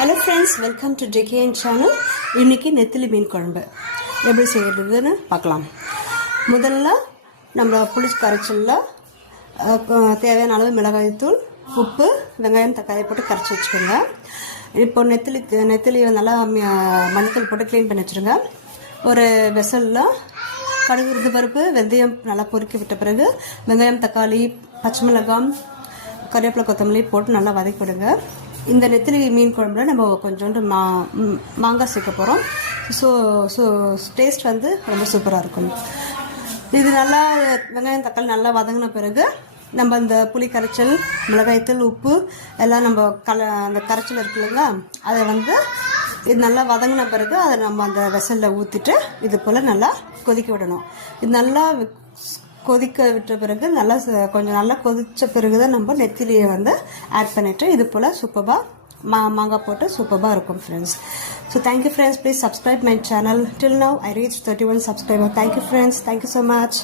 Hello friends, welcome to JKN channel. இன்றைக்கி நெத்திலி மீன் குழம்பு எப்படி செய்கிறதுன்னு பார்க்கலாம். முதல்ல நம்ம புளிச்சு கரைச்சலில் தேவையான அளவு மிளகாய்த்தூள், உப்பு, வெங்காயம், தக்காளி போட்டு கரைச்சி வச்சுக்கோங்க. இப்போ நெத்திலியை நல்லா மஞ்சள் போட்டு க்ளீன் பண்ணி வச்சுருங்க. ஒரு வெசலில் கடுகு, உளுந்து பருப்பு, வெந்தயம் நல்லா பொறுக்கி விட்ட பிறகு வெங்காயம், தக்காளி, பச்சை மிளகாய், கருவேப்பிலை, கொத்தமல்லி போட்டு நல்லா வதக்கி விடுங்க. இந்த நெத்திலி மீன் குழம்புல நம்ம கொஞ்சோண்டு மாங்காய் சேர்க்க போகிறோம். ஸோ டேஸ்ட் வந்து ரொம்ப சூப்பராக இருக்கும். இது நல்லா வெங்காயம், தக்காளி நல்லா வதங்கின பிறகு நம்ம இந்த புளி கரைச்சல், மிளகாய்த்தூள், உப்பு எல்லாம் நம்ம அந்த கரைச்சல் இருக்குல்லைங்களா, அதை வந்து இது நல்லா வதங்கின பிறகு அதை நம்ம அந்த வெசலில் ஊற்றிட்டு இது போல் நல்லா கொதிக்க விடணும். இது நல்லா கொதிக்க விட்ட பிறகு கொஞ்சம் நல்லா கொதித்த பிறகு தான் நம்ம நெத்திலியை வந்து ஆட் பண்ணிவிட்டு இது போல் சூப்பராக மாங்காய் போட்டு சூப்பராக இருக்கும் friends. So thank you friends, please subscribe my channel. Till now I reached 31 subscribers. Thank you friends, thank you so much.